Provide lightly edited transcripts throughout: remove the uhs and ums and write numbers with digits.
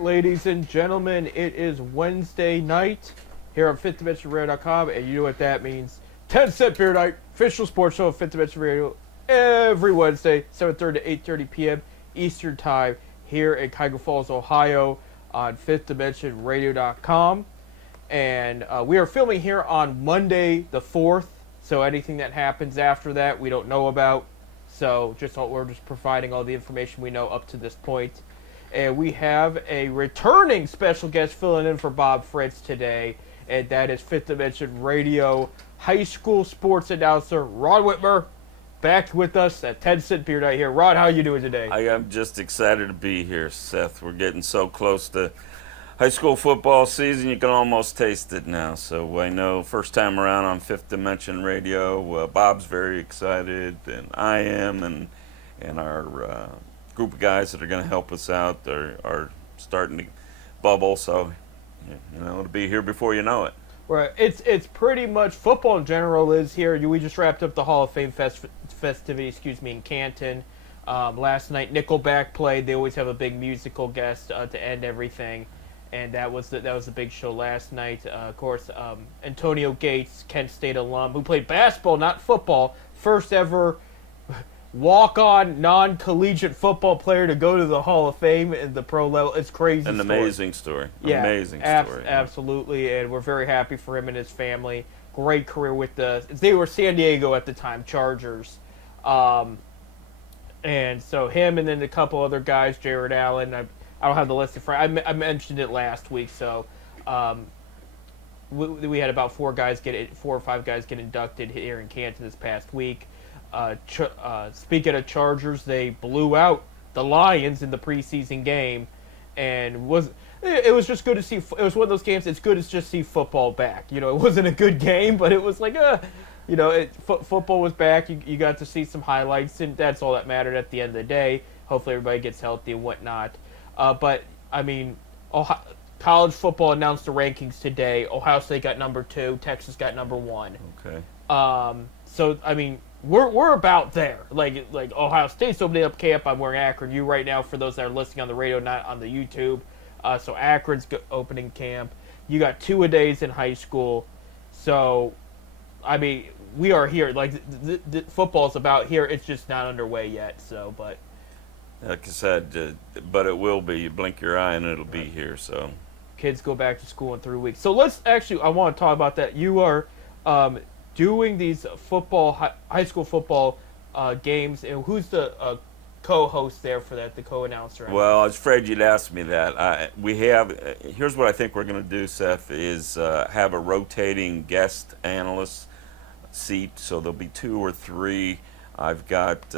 right, ladies and gentlemen, it is Wednesday night here on FifthDimensionRadio.com, and you know what that means. 10 Cent Beer Night, official sports show of Fifth Dimension Radio, every Wednesday, 7:30 to 8:30 p.m. Eastern Time, here in Cuyahoga Falls, Ohio, on FifthDimensionRadio.com. And we are filming here on Monday the 4th, so anything that happens after that, we don't know about. So we're just providing all the information we know up to this point. And we have a returning special guest filling in for Bob Fritz today, and that is Fifth Dimension Radio high school sports announcer Ron Whitmer, back with us at 10 Cent Beer Night here. Ron, how are you doing today? I am just excited to be here, Seth. We're getting so close to high school football season, you can almost taste it now. So I know first time around on Fifth Dimension Radio, Bob's very excited, and I am, and our group of guys that are going to help us out are starting to bubble. So, it'll be here before you know it. Right. It's pretty much football in general is here. We just wrapped up the Hall of Fame festivity, in Canton. Last night, Nickelback played. They always have a big musical guest to end everything. And that was the big show last night. Of course, Antonio Gates, Kent State alum, who played basketball, not football, first ever walk-on non-collegiate football player to go to the Hall of Fame in the pro level. It's crazy. An amazing story. Yeah, amazing story. Absolutely, and we're very happy for him and his family. Great career with they were San Diego at the time, Chargers. And so him and then a couple other guys, Jared Allen. I don't have the list in front. I mentioned it last week, so we had about 4 or 5 guys get inducted here in Canton this past week. Speaking of Chargers, they blew out the Lions in the preseason game, and it was just good to see. It was one of those games. It's good to just see football back. It wasn't a good game, but it was like football was back. You got to see some highlights, and that's all that mattered at the end of the day. Hopefully, everybody gets healthy and whatnot. But I mean, college football announced the rankings today. Ohio State got number 2. Texas got number 1. Okay. So I mean, we're about there. Like Ohio State's opening up camp. I'm wearing Akron U right now for those that are listening on the radio, not on the YouTube. So Akron's opening camp. You got 2-a-days in high school. So, I mean, we are here. Like the football's about here. It's just not underway yet. So, but. Like I said, but it will be. You blink your eye and it'll be here. So, kids go back to school in 3 weeks. So I want to talk about that. You are doing these high school football games, and who's the co-host there for that? The co-announcer. Well, I was afraid you'd ask me that. Here's what I think we're going to do, Seth, is have a rotating guest analyst seat. So there'll be 2 or 3. I've got.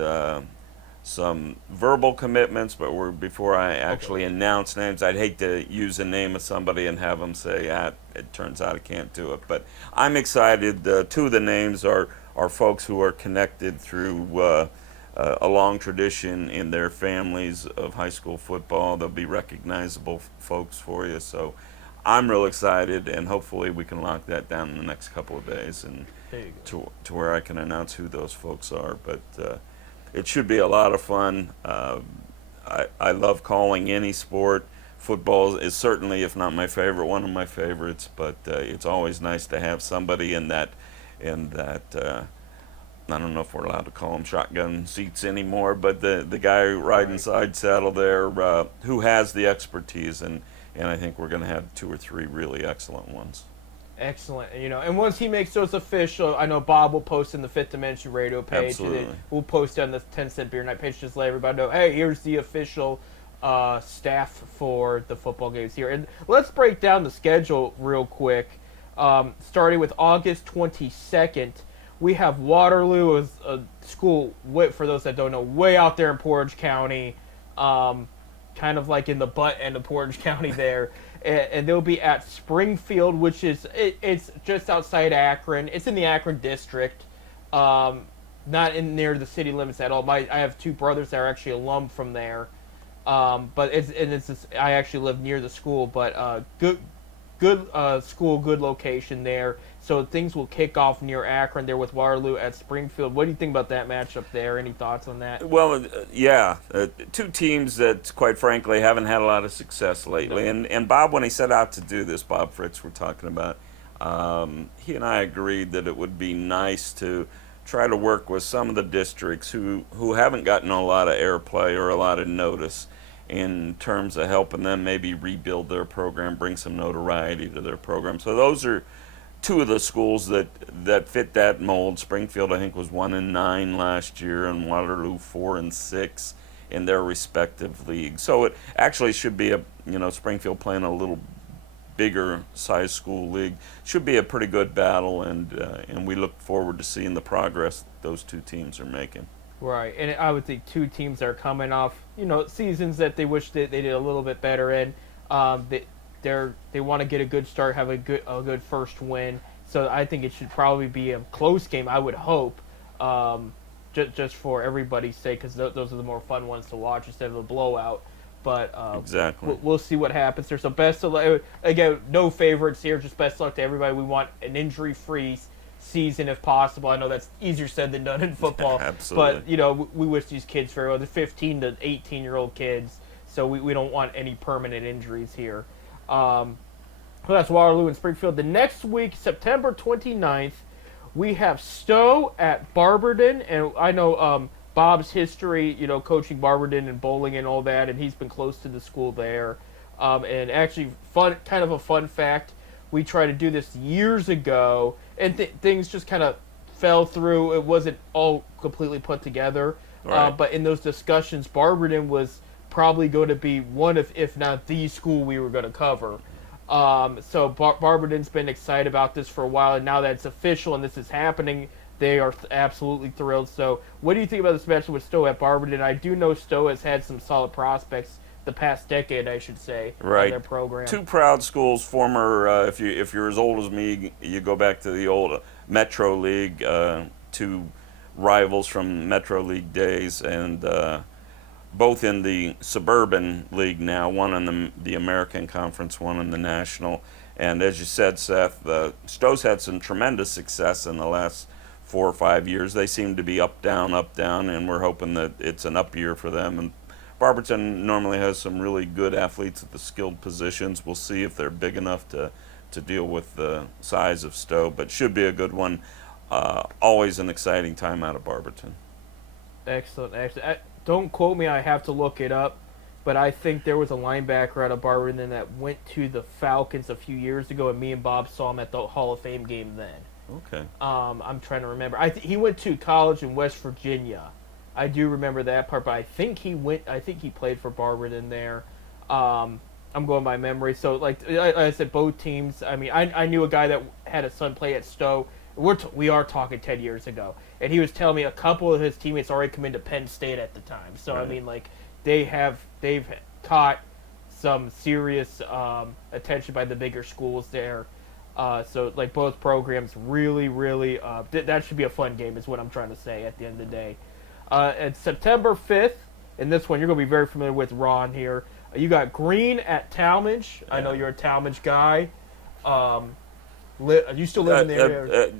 Some verbal commitments, but before I actually announce names, I'd hate to use the name of somebody and have them say, it turns out I can't do it. But I'm excited. 2 of the names are folks who are connected through a long tradition in their families of high school football. They'll be recognizable folks for you. So I'm real excited, and hopefully we can lock that down in the next couple of days and to where I can announce who those folks are. But it should be a lot of fun. I love calling any sport. Football is certainly, if not my favorite, one of my favorites. But it's always nice to have somebody in that. I don't know if we're allowed to call them shotgun seats anymore, but the guy riding side saddle there who has the expertise, and I think we're going to have 2 or 3 really excellent ones. Excellent. And once he makes those official, I know Bob will post in the Fifth Dimension Radio page. Absolutely. And then we'll post on the 10 Cent Beer Night page just to let everybody know, hey, here's the official staff for the football games here. And let's break down the schedule real quick. Starting with August 22nd, we have Waterloo as a school, for those that don't know, way out there in Portage County, kind of like in the butt end of Portage County there. And they'll be at Springfield, which it's just outside Akron. It's in the Akron district, not near the city limits at all. I have 2 brothers that are actually alum from there, but I actually live near the school. But good good school, good location there. So things will kick off near Akron there with Waterloo at Springfield. What do you think about that matchup there? Any thoughts on that? Well, yeah, two teams that, quite frankly, haven't had a lot of success lately. And Bob, when he set out to do this, Bob Fritz, we're talking about, he and I agreed that it would be nice to try to work with some of the districts who haven't gotten a lot of airplay or a lot of notice in terms of helping them maybe rebuild their program, bring some notoriety to their program. So those are two of the schools that fit that mold. Springfield, I think, was 1-9 last year, and Waterloo 4-6 in their respective leagues. So it actually should be Springfield playing a little bigger size school league should be a pretty good battle, and we look forward to seeing the progress those two teams are making. Right, and I would think two teams that are coming off, seasons that they wish that they did a little bit better in. They want to get a good start, have a good first win. So I think it should probably be a close game. I would hope, just for everybody's sake, because those are the more fun ones to watch instead of a blowout. But exactly, we'll see what happens there. So best of luck. Again, no favorites here. Just best of luck to everybody. We want an injury-free season if possible. I know that's easier said than done in football. Absolutely. But we wish these kids very well. They're 15 to 18-year-old kids, so we don't want any permanent injuries here. So that's Waterloo and Springfield. The next week, September 29th, we have Stowe at Barberton, and I know Bob's history, coaching Barberton and bowling and all that, and he's been close to the school there. And actually, kind of a fun fact, we tried to do this years ago, and things just kind of fell through. It wasn't all completely put together. Right. But in those discussions, Barberton was probably going to be one of, if not the school we were going to cover. So Barberton's been excited about this for a while, and now that it's official and this is happening, they are absolutely thrilled. So what do you think about this matchup with Stowe at Barberton? I do know Stowe has had some solid prospects the past decade, I should say, right. in their program. Two proud schools, former, if you're as old as me, you go back to the old Metro League, two rivals from Metro League days, and both in the Suburban League now, one in the American Conference, one in the National. And as you said, Seth, Stowe's had some tremendous success in the last 4 or 5 years. They seem to be up, down, and we're hoping that it's an up year for them. And Barberton normally has some really good athletes at the skilled positions. We'll see if they're big enough to deal with the size of Stowe, but should be a good one. Always an exciting time out of Barberton. Excellent. Don't quote me, I have to look it up, but I think there was a linebacker out of Barberton that went to the Falcons a few years ago, and me and Bob saw him at the Hall of Fame game then. Okay. I'm trying to remember. He went to college in West Virginia. I do remember that part, but I think he played for Barberton there. I'm going by memory. So, like I said, both teams. I mean, I knew a guy that had a son play at Stowe. We are talking 10 years ago, and he was telling me a couple of his teammates already come into Penn State at the time. So right. I mean, like they've caught some serious attention by the bigger schools there. So like both programs really, really that should be a fun game is what I'm trying to say at the end of the day. It's September 5th, and this one you're going to be very familiar with, Ron, here. You got Green at Talmadge. Yeah. I know you're a Talmadge guy. You still live in the area?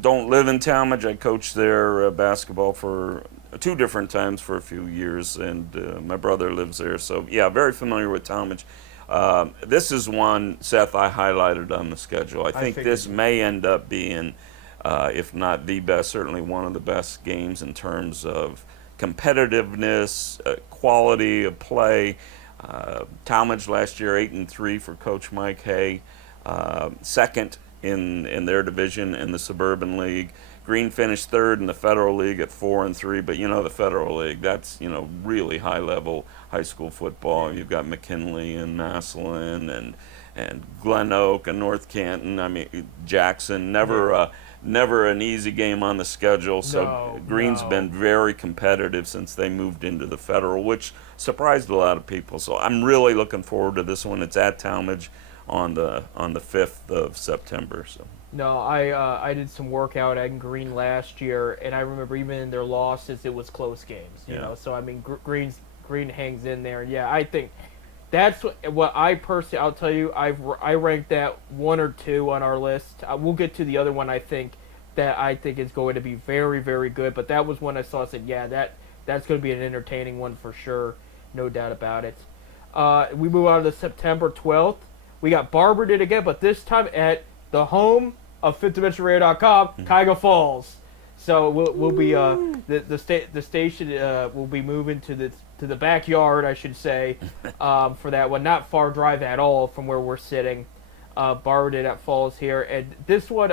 Don't live in Talmadge. I coached there basketball for 2 different times for a few years, and my brother lives there. So, yeah, very familiar with Talmadge. This is one, Seth, I highlighted on the schedule. I think this may end up being, if not the best, certainly one of the best games in terms of competitiveness, quality of play. Talmadge last year 8-3 for Coach Mike Hay, second in their division in the Suburban League. Green finished 3rd in the Federal League at 4-3, but the Federal League, that's really high level high school football. You've got McKinley and Massillon and Glen Oak and North Canton. I mean, Jackson. Never an easy game on the schedule. So Green's been very competitive since they moved into the Federal, which surprised a lot of people. So I'm really looking forward to this one. It's at Talmadge on the 5th of September. So. No, I did some workout at Green last year, and I remember even in their losses, it was close games. You know, so I mean, Green hangs in there, and yeah, I think That's what I personally. I'll tell you, I ranked that 1 or 2 on our list. We'll get to the other one. I think is going to be very, very good. But that was one I saw. I said, yeah, that's going to be an entertaining one for sure, no doubt about it. We move on to September 12th. We got Barberton again, but this time at the home of FifthDimensionRadio.com, Cuyahoga Falls. So we'll be the station will be moving to the backyard, I should say, for that one. Not far drive at all from where we're sitting. Barberton at Falls here, and this one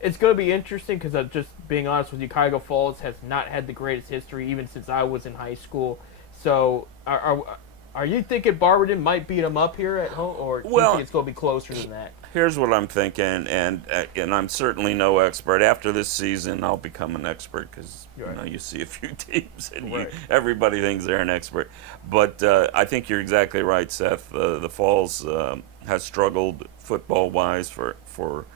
it's going to be interesting because I'm just being honest with you. Cuyahoga Falls has not had the greatest history even since I was in high school. So are you thinking Barberton might beat them up here at home, or do you think it's going to be closer than that? Here's what I'm thinking, and I'm certainly no expert. After this season, I'll become an expert because you see a few teams and everybody thinks they're an expert. But I think you're exactly right, Seth. The Falls has struggled football-wise for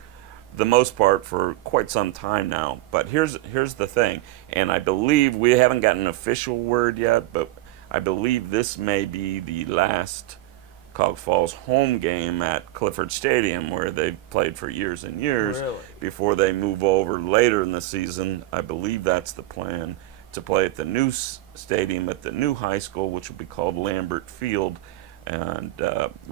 the most part for quite some time now. But here's the thing, and I believe we haven't gotten an official word yet, but I believe this may be the last Cuyahoga Falls home game at Clifford Stadium, where they've played for years and years before they move over later in the season. I believe that's the plan, to play at the new stadium at the new high school, which will be called Lambert Field. And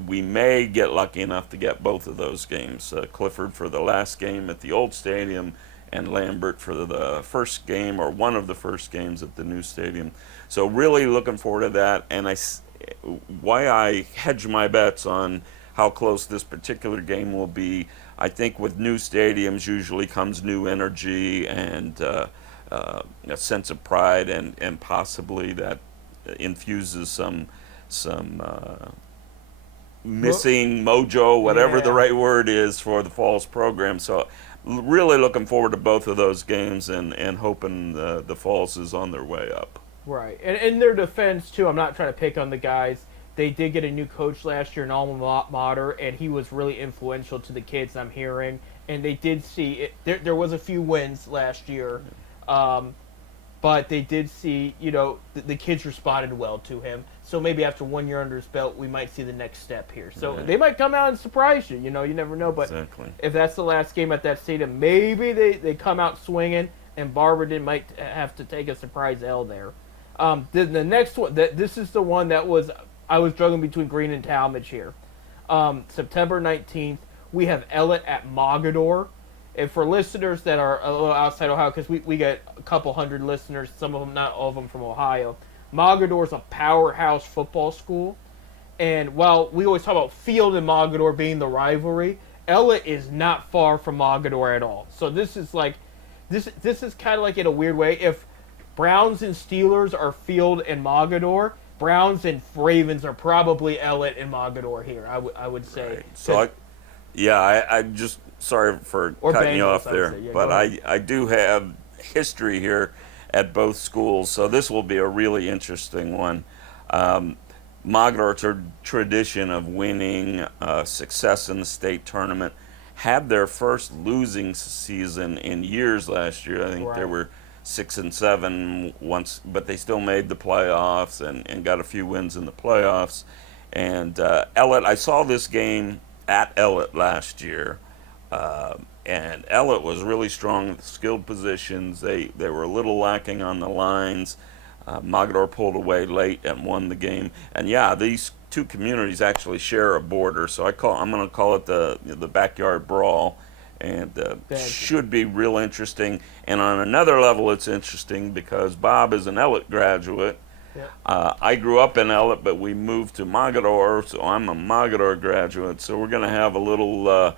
we may get lucky enough to get both of those games, Clifford for the last game at the old stadium and Lambert for the first game, or one of the first games at the new stadium. So really looking forward to that. And why I hedge my bets on how close this particular game will be, I think with new stadiums usually comes new energy and a sense of pride, and possibly that infuses some missing mojo, whatever the right word is for the Falls program. So really looking forward to both of those games, and hoping the Falls is on their way up. Right. And in their defense, too, I'm not trying to pick on the guys. They did get a new coach last year in alma mater, and he was really influential to the kids, I'm hearing. And they did see it. There was a few wins last year, but they did see, the kids responded well to him. So maybe after 1 year under his belt, we might see the next step here. So they might come out and surprise you. You never know. But if that's the last game at that stadium, maybe they come out swinging, and Barberton might have to take a surprise L there. The next one, this is the one that I was struggling between Green and Talmadge here. September 19th, we have Ellet at Mogador. And for listeners that are a little outside Ohio, because we get a couple hundred listeners, some of them, not all of them, from Ohio. Mogador is a powerhouse football school. And while we always talk about Field and Mogador being the rivalry, Ellet is not far from Mogador at all. So this is kind of like, in a weird way, if Browns and Steelers are Field and Mogador, Browns and Ravens are probably Ellet and Mogador here, I would say. Right. So I just, sorry for cutting you off there, but I do have history here at both schools, so this will be a really interesting one. Mogador's tradition of winning, success in the state tournament, had their first losing season in years last year. I think they were 6-7 once, but they still made the playoffs and got a few wins in the playoffs. And Ellet, I saw this game at Ellet last year, and Ellet was really strong in the skilled positions. They were a little lacking on the lines. Mogador pulled away late and won the game. And these two communities actually share a border, so I'm going to call it the backyard brawl. And should be real interesting. And on another level, it's interesting because Bob is an Ellet graduate. I grew up in Ellet, but we moved to Mogador, so I'm a Mogador graduate. So we're going to have a little,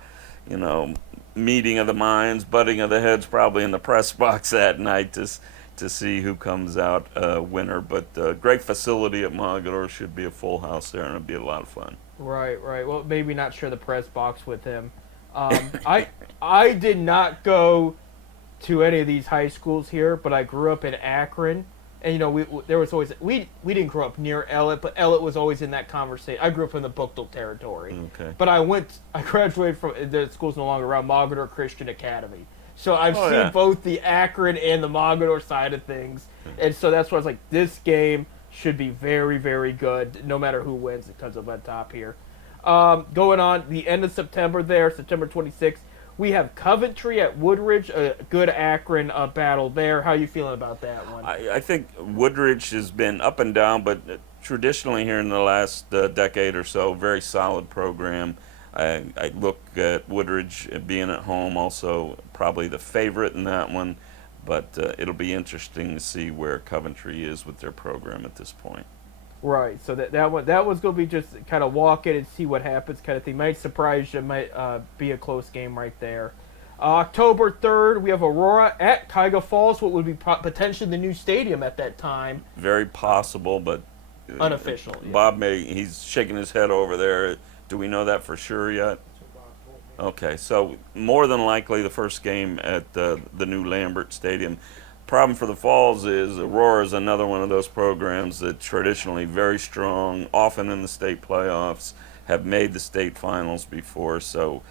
meeting of the minds, butting of the heads, probably in the press box that night to see who comes out winner. But great facility at Mogador, should be a full house there, and it'll be a lot of fun. Right. Well, maybe not share the press box with him. I did not go to any of these high schools here, but I grew up in Akron, and there was always we didn't grow up near Ellet, but Ellet was always in that conversation. I grew up in the Bookdale territory, but I graduated from the school's no longer around, Mogador Christian Academy. So I've seen both the Akron and the Mogador side of things, and so that's why I was like, this game should be very, very good. No matter who wins, it comes up on top here. Going on the end of September there, September 26th, we have Coventry at Woodridge, a good Akron battle there. How you feeling about that one? I think Woodridge has been up and down, but traditionally here in the last decade or so, very solid program. I look at Woodridge being at home also probably the favorite in that one, but it'll be interesting to see where Coventry is with their program at this point. Right, so that one's going to be just kind of walk in and see what happens kind of thing. Might surprise you, might be a close game right there. October 3rd, we have Aurora at Cuyahoga Falls, what would be potentially the new stadium at that time. Very possible, but Unofficial. Yeah. Bob he's shaking his head over there. Do we know that for sure yet? Okay, so more than likely the first game at the new Lambert Stadium. Problem for the Falls is Aurora is another one of those programs that traditionally very strong, often in the state playoffs, have made the state finals before. So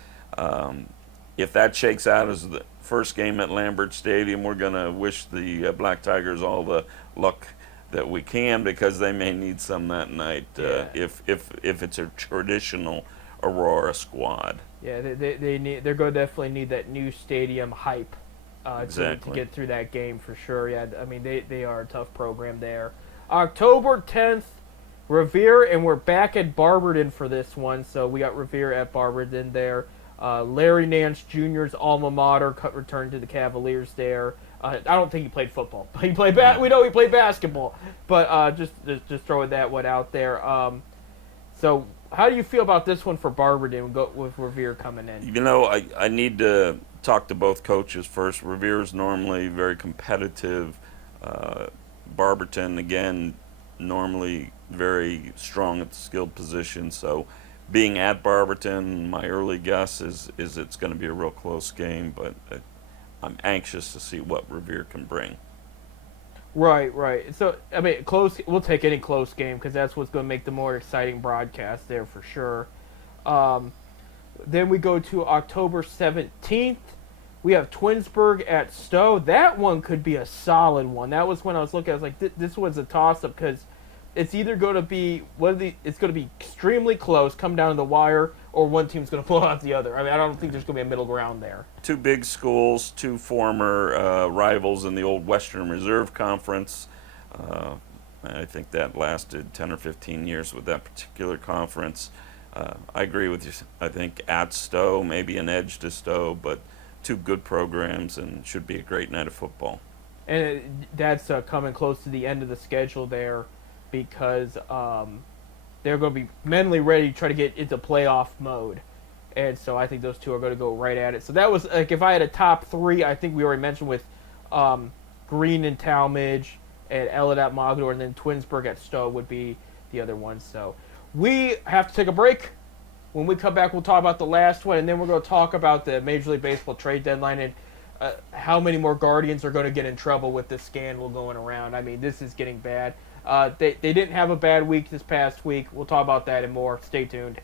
if that shakes out as the first game at Lambert Stadium, we're going to wish the Black Tigers all the luck that we can, because they may need some that night if it's a traditional Aurora squad. Yeah, they're going to definitely need that new stadium hype. Exactly. To get through that game for sure. Yeah, I mean, they are a tough program there. October 10th, Revere, and we're back at Barberton for this one. So we got Revere at Barberton there. Larry Nance Jr.'s alma mater returned to the Cavaliers there. I don't think he played football. He played we know he played basketball, but just throwing that one out there. So how do you feel about this one for Barberton with Revere coming in? You know, I need to talk to both coaches first. Revere is normally very competitive. Barberton, again, normally very strong at the skilled position. So being at Barberton, my early guess is it's going to be a real close game, but I'm anxious to see what Revere can bring. Right. So, I mean, close. We'll take any close game because that's what's going to make the more exciting broadcast there for sure. Then we go to October 17th. We have Twinsburg at Stowe. That one could be a solid one. That was when I was looking. I was like, this was a toss-up because it's either going to be it's going to be extremely close, come down to the wire, or one team's going to blow out the other. I mean, I don't think there's going to be a middle ground there. Two big schools, two former rivals in the old Western Reserve Conference. I think that lasted 10 or 15 years with that particular conference. I agree with you. I think at Stowe, maybe an edge to Stowe, but two good programs and should be a great night of football. And that's coming close to the end of the schedule there because they're going to be mentally ready to try to get into playoff mode. And so I think those two are going to go right at it. So that was, like, if I had a top three, I think we already mentioned with Green and Talmadge and Ellet at Mogador, and then Twinsburg at Stowe would be the other one. So we have to take a break. When we come back, we'll talk about the last one, and then we're going to talk about the Major League Baseball trade deadline and how many more Guardians are going to get in trouble with this scandal going around. I mean, this is getting bad. They didn't have a bad week this past week. We'll talk about that and more. Stay tuned.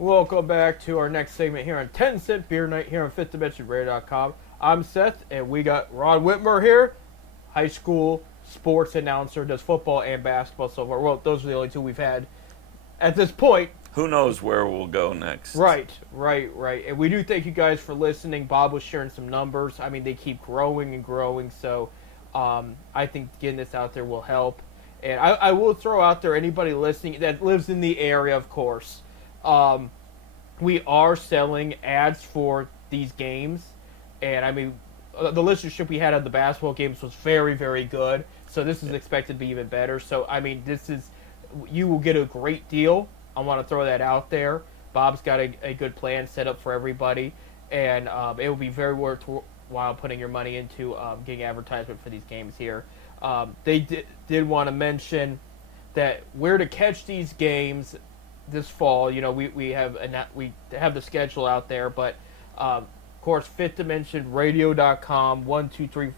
Welcome back to our next segment here on 10 Cent Beer Night here on FifthDimensionRadio.com. I'm Seth, and we got Ron Whitmer here, high school sports announcer, does football and basketball so far. Well, those are the only two we've had at this point. Who knows where we'll go next? Right. And we do thank you guys for listening. Bob was sharing some numbers. I mean, they keep growing and growing, so I think getting this out there will help. And I will throw out there anybody listening that lives in the area, of course. We are selling ads for these games, and I mean, the listenership we had at the basketball games was very, very good. So this is expected to be even better. So I mean, you will get a great deal. I want to throw that out there. Bob's got a good plan set up for everybody, and it will be very worthwhile putting your money into getting advertisement for these games here. They did want to mention that where to catch these games this fall. You know, we have the schedule out there, but of course, FifthDimensionRadio.com. 1, 2, 3.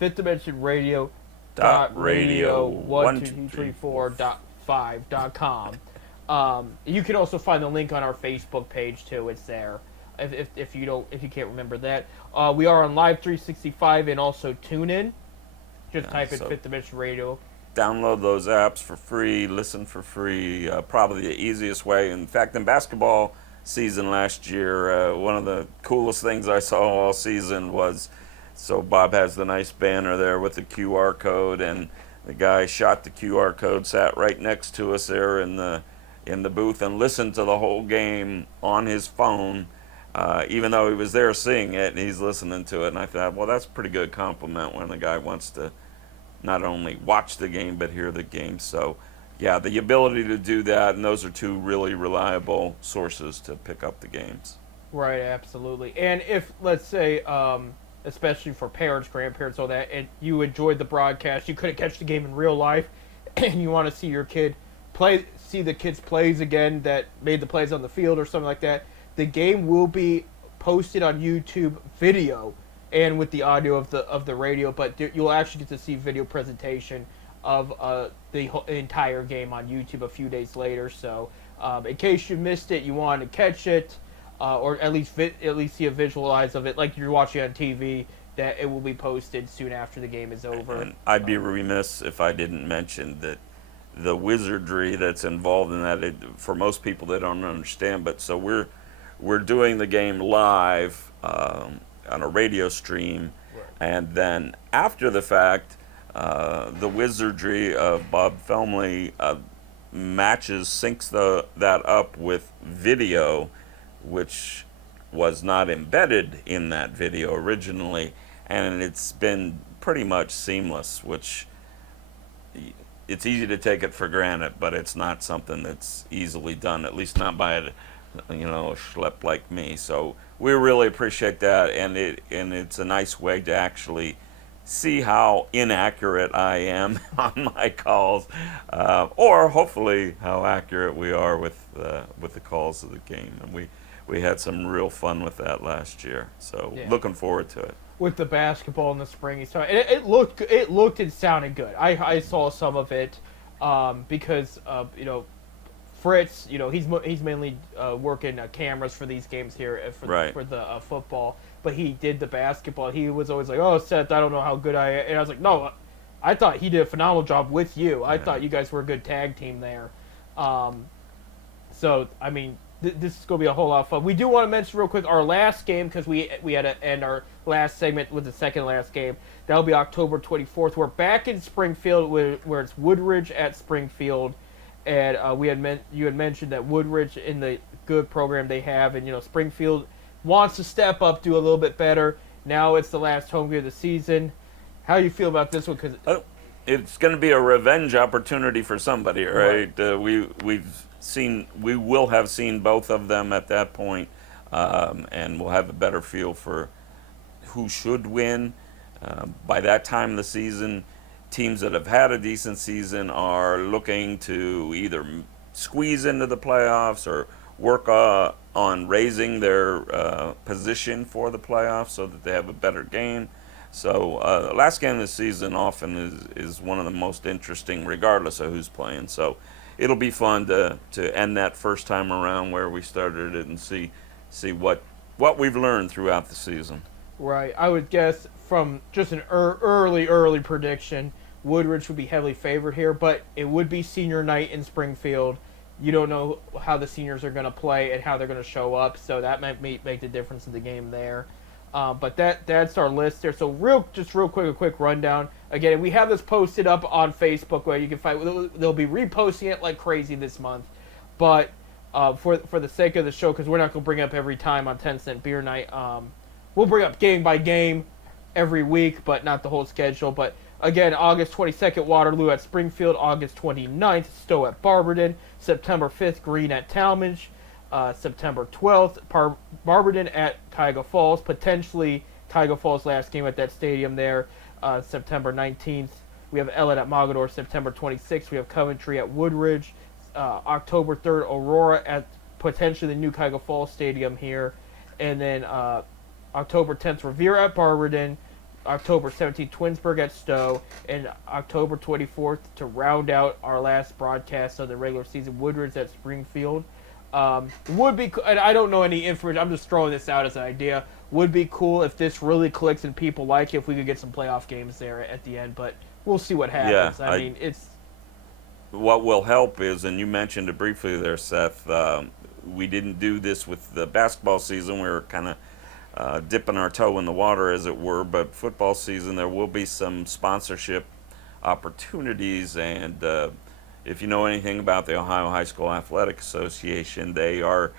Fifth Dimension Radio radio12334.5.com. You can also find the link on our Facebook page too. It's there. If you can't remember that, we are on Live 365 and also TuneIn. Just type in Fifth Dimension Radio. Download those apps for free. Listen for free. Probably the easiest way. In fact, in basketball season last year, one of the coolest things I saw all season was, so Bob has the nice banner there with the QR code, and the guy shot the QR code, sat right next to us there in the booth, and listened to the whole game on his phone, even though he was there seeing it, and he's listening to it. And I thought, well, that's a pretty good compliment when the guy wants to not only watch the game but hear the game. So yeah, the ability to do that, and those are two really reliable sources to pick up the games. Right, absolutely. And if, let's say, especially for parents, grandparents, all that, and you enjoyed the broadcast, you couldn't catch the game in real life, and you want to see your kid see the kids' plays again that made the plays on the field or something like that, the game will be posted on YouTube video and with the audio of the radio, but you'll actually get to see video presentation of the entire game on YouTube a few days later. So in case you missed it, you want to catch it, or at least see a visualize of it like you're watching on TV, that it will be posted soon after the game is over. And I'd be remiss if I didn't mention that the wizardry that's involved in that, for most people they don't understand, but so we're doing the game live on a radio stream, right. And then after the fact, the wizardry of Bob Felmley syncs that up with video, which was not embedded in that video originally, and it's been pretty much seamless, which it's easy to take it for granted, but it's not something that's easily done, at least not by a schlep like me. So we really appreciate that, and it's a nice way to actually see how inaccurate I am on my calls, or hopefully how accurate we are with the calls of the game. And we had some real fun with that last year, so yeah. Looking forward to it. With the basketball in the spring, it looked and sounded good. I saw some of it because Fritz, he's mainly working cameras for these games here for the football, but he did the basketball. He was always like, "Oh, Seth, I don't know how good I am," and I was like, "No, I thought he did a phenomenal job with you. I thought you guys were a good tag team there." So I mean, this is going to be a whole lot of fun. We do want to mention real quick our last game, because we had to end our last segment with the second last game. That'll be October 24th. We're back in Springfield where it's Woodridge at Springfield. And you had mentioned that Woodridge, in the good program they have, and Springfield wants to step up, do a little bit better. Now it's the last home game of the season. How do you feel about this one? Because it's going to be a revenge opportunity for somebody, right? We will have seen both of them at that point, and we'll have a better feel for who should win. By that time of the season, teams that have had a decent season are looking to either squeeze into the playoffs or work on raising their position for the playoffs so that they have a better game. So the last game of the season often is one of the most interesting, regardless of who's playing. So it'll be fun to end that first time around where we started it and see what we've learned throughout the season. Right. I would guess from just an early prediction, Woodridge would be heavily favored here, but it would be senior night in Springfield. You don't know how the seniors are going to play and how they're going to show up, so that might make the difference in the game there. But that's our list there. So real quick rundown. Again, we have this posted up on Facebook where you can find. They'll be reposting it like crazy this month, but for the sake of the show, because we're not going to bring up every time on 10 Cent Beer Night, we'll bring up game by game every week, but not the whole schedule. But again, August 22nd, Waterloo at Springfield. August 29th, Stowe at Barberton. September 5th, Green at Talmadge. September 12th, Barberton at Cuyahoga Falls. Potentially Cuyahoga Falls' last game at that stadium there. September 19th, we have Ellen at Mogador. September 26th, we have Coventry at Woodridge. October 3rd, Aurora at potentially the new Cuyahoga Falls Stadium here. And then October 10th, Revere at Barberton. October 17th, Twinsburg at Stowe, and October 24th to round out our last broadcast of the regular season, Woodridge at Springfield. Would be, and I don't know any information. I'm just throwing this out as an idea. Would be cool if this really clicks and people like it. If we could get some playoff games there at the end, but we'll see what happens. Yeah, I mean, it's what will help is, and you mentioned it briefly there, Seth. We didn't do this with the basketball season. We were kind of dipping our toe in the water, as it were. But football season, there will be some sponsorship opportunities, and if you know anything about the Ohio High School Athletic Association, they are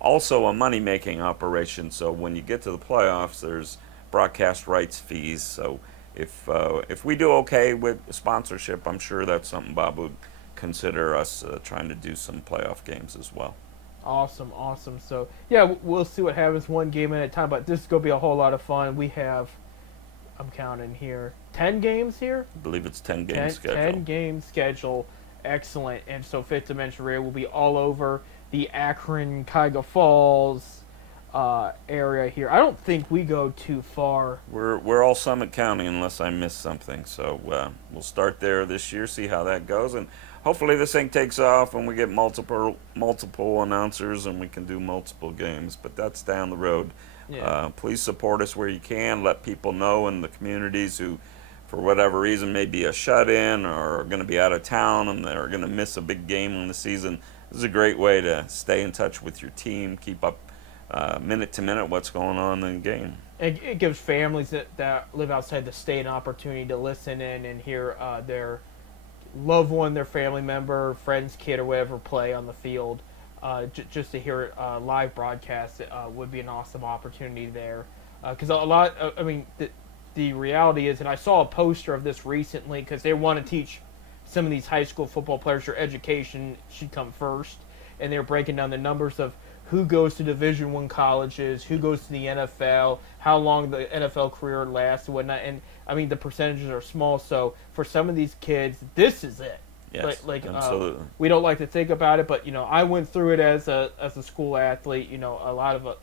also a money-making operation. So when you get to the playoffs, there's broadcast rights fees. So if we do okay with sponsorship, I'm sure that's something Bob would consider us trying to do some playoff games as well. awesome. So yeah, we'll see what happens one game at a time. But this is gonna be a whole lot of fun. We have, I'm counting here, 10 games here. I believe it's 10 game 10, schedule. 10 game schedule. Excellent. And so Fifth Dimension Radio will be all over the Akron, Cuyahoga Falls area here. I don't think we go too far. We're all Summit County unless I miss something. So we'll start there this year, see how that goes, and hopefully this thing takes off and we get multiple announcers and we can do multiple games. But that's down the road. Yeah. Please support us where you can. Let people know in the communities who, for whatever reason, may be a shut-in or are going to be out of town and they're going to miss a big game in the season. This is a great way to stay in touch with your team, keep up minute to minute what's going on in the game. It gives families that live outside the state an opportunity to listen in and hear their loved one, their family member, friend's kid, or whatever play on the field. Just to hear live broadcast would be an awesome opportunity there. Because the reality is, and I saw a poster of this recently, because they want to teach some of these high school football players their education should come first, and they're breaking down the numbers of who goes to Division I colleges, who goes to the NFL, how long the NFL career lasts, and whatnot. And I mean, the percentages are small, so for some of these kids, this is it. Yes, absolutely. We don't like to think about it, but I went through it as a school athlete. A lot of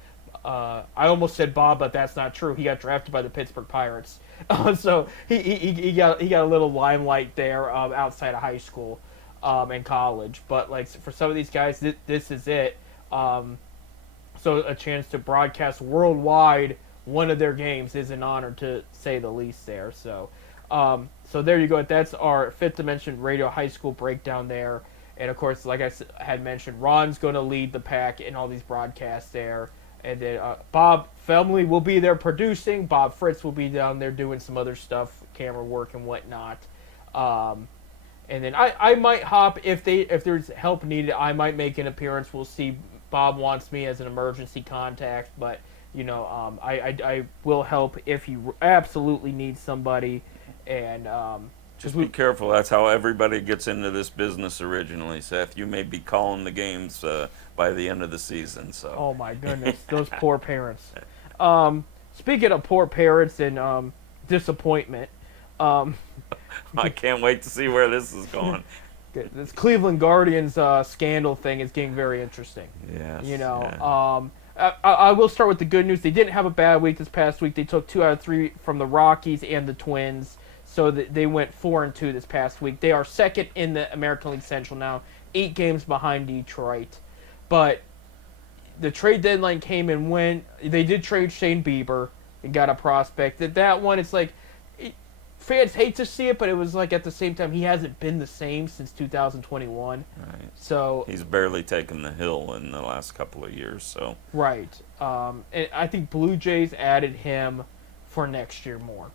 I almost said Bob, but that's not true. He got drafted by the Pittsburgh Pirates, so he got a little limelight there outside of high school and college. But like for some of these guys, this is it. So a chance to broadcast worldwide one of their games is an honor, to say the least there. So there you go. That's our Fifth Dimension Radio High School breakdown there. And, of course, like I had mentioned, Ron's going to lead the pack in all these broadcasts there. And then Bob Felmley will be there producing. Bob Fritz will be down there doing some other stuff, camera work and whatnot. And then I might hop, if there's help needed, I might make an appearance. We'll see. Bob wants me as an emergency contact, but I will help if you absolutely need somebody. And just be careful. That's how everybody gets into this business originally, Seth. You may be calling the games by the end of the season. So. Oh my goodness, those poor parents. Speaking of poor parents and disappointment, I can't wait to see where this is going. This Cleveland Guardians scandal thing is getting very interesting. Yes. Yeah. I will start with the good news. They didn't have a bad week this past week. They took 2 out of 3 from the Rockies and the Twins, so they went 4-2 this past week. They are second in the American League Central now, 8 games behind Detroit. But the trade deadline came and went. They did trade Shane Bieber and got a prospect. That one, it's like, fans hate to see it, but it was like at the same time, he hasn't been the same since 2021. Right. So he's barely taken the hill in the last couple of years. So right. And I think Blue Jays added him for next year more.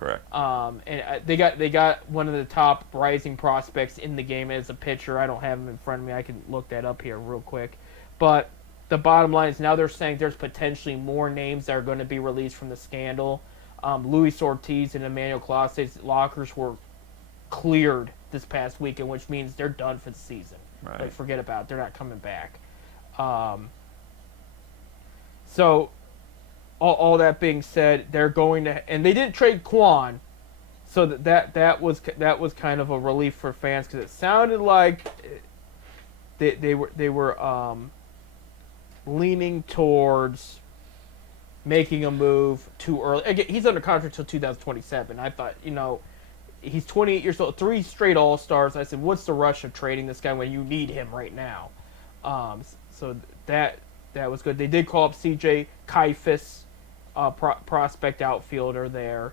Correct. And they got one of the top rising prospects in the game as a pitcher. I don't have him in front of me. I can look that up here real quick. But the bottom line is now they're saying there's potentially more names that are going to be released from the scandal. Luis Ortiz and Emmanuel Clase's lockers were cleared this past weekend, which means they're done for the season. Right. Like, forget about it. They're not coming back. So, all that being said, they're going to, and they didn't trade Quan, so that was kind of a relief for fans, because it sounded like they were leaning towards making a move too early. Again, he's under contract until 2027. I thought, he's 28 years old, 3 straight All-Stars. I said, what's the rush of trading this guy when you need him right now? So that was good. They did call up C.J. Kaifus, prospect outfielder there.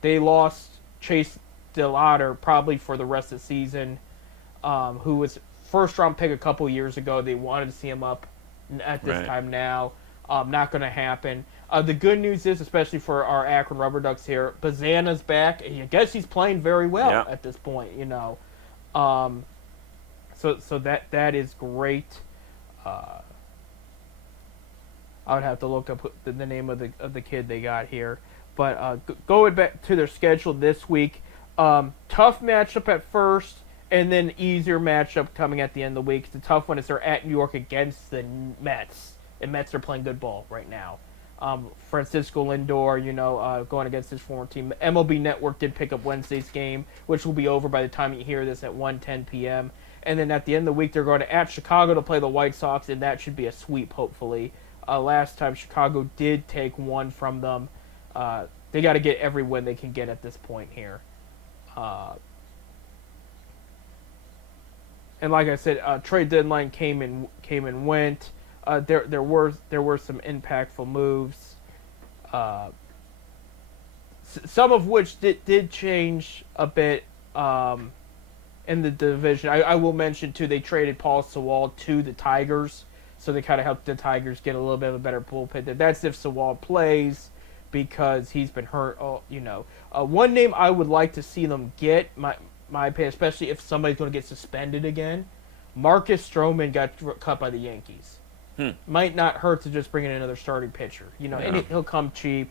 They lost Chase DeLauder probably for the rest of the season, who was first-round pick a couple years ago. They wanted to see him up at this time now. Not going to happen. The good news is, especially for our Akron Rubber Ducks here, Bazana's back. I guess he's playing very well at this point, So that is great. I would have to look up the name of the kid they got here. But going back to their schedule this week, tough matchup at first, and then easier matchup coming at the end of the week. The tough one is they're at New York against the Mets, and Mets are playing good ball right now. Francisco Lindor, going against his former team. MLB Network did pick up Wednesday's game, which will be over by the time you hear this at 1:10 p.m. And then at the end of the week, they're going at Chicago to play the White Sox, and that should be a sweep, hopefully. Last time Chicago did take one from them. They got to get every win they can get at this point here. And like I said, trade deadline came and went. There were some impactful moves, some of which did change a bit in the division. I will mention too, they traded Paul Sewald to the Tigers, so they kind of helped the Tigers get a little bit of a better bullpen. That's if Sewald plays, because he's been hurt. One name I would like to see them get, my opinion, especially if somebody's going to get suspended again, Marcus Stroman got cut by the Yankees. Might not hurt to just bring in another starting pitcher. And he'll come cheap.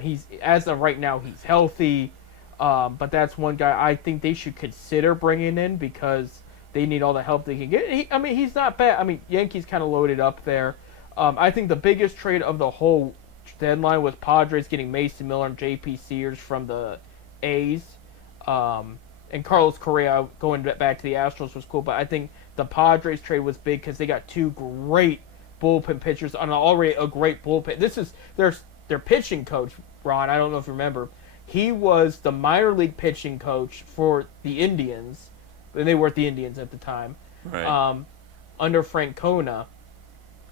He's, as of right now, he's healthy. But that's one guy I think they should consider bringing in, because they need all the help they can get. He's not bad. Yankees kind of loaded up there. I think the biggest trade of the whole deadline was Padres getting Mason Miller and J.P. Sears from the A's. And Carlos Correa going back to the Astros was cool, but I think the Padres trade was big because they got 2 great bullpen pitchers on already a great bullpen. This is their pitching coach, Ron. I don't know if you remember. He was the minor league pitching coach for the Indians, and they were the Indians at the time, under Francona,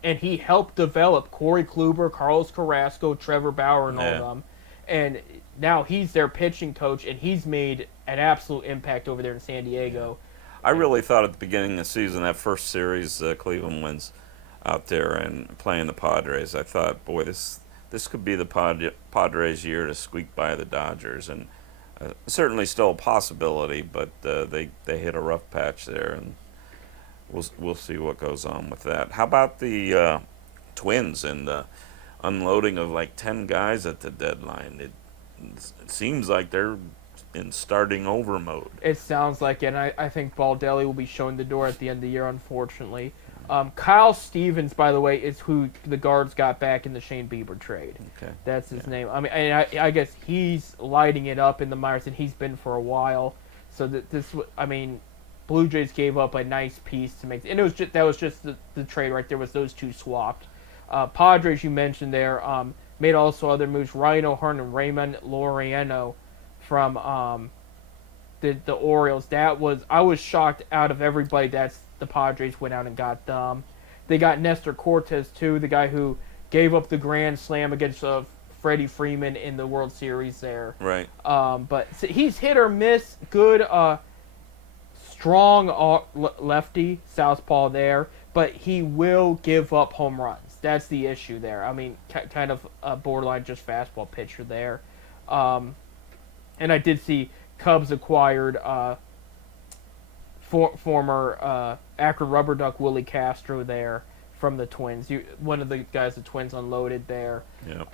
and he helped develop Corey Kluber, Carlos Carrasco, Trevor Bauer, and all of them. And now he's their pitching coach, and he's made an absolute impact over there in San Diego. I really thought at the beginning of the season, that first series Cleveland wins out there and playing the Padres, I thought, boy, this could be the Padres' year to squeak by the Dodgers. And certainly still a possibility, but they hit a rough patch there, and we'll see what goes on with that. How about the Twins and the unloading of like 10 guys at the deadline? It seems like they're in starting over mode. It sounds like it, and I think Baldelli will be showing the door at the end of the year, unfortunately. Kyle Stevens, by the way, is who the Guards got back in the Shane Bieber trade. Okay. That's his name. I guess he's lighting it up in the minors, and he's been for a while. So Blue Jays gave up a nice piece to make, and that was just the trade right there. Was those 2 swapped? Padres, you mentioned there, made also other moves. Ryan O'Hearn and Raymond Laureano from the Orioles. I was shocked out of everybody that's the Padres went out and got them. They got Nestor Cortez too, the guy who gave up the grand slam against Freddie Freeman in the World Series there. Right. But he's hit or miss. Good, strong lefty, southpaw there, but he will give up home runs. That's the issue there. Kind of a borderline just fastball pitcher there. And I did see Cubs acquired former Akron Rubber Duck Willie Castro there from the Twins. One of the guys the Twins unloaded there. Yep.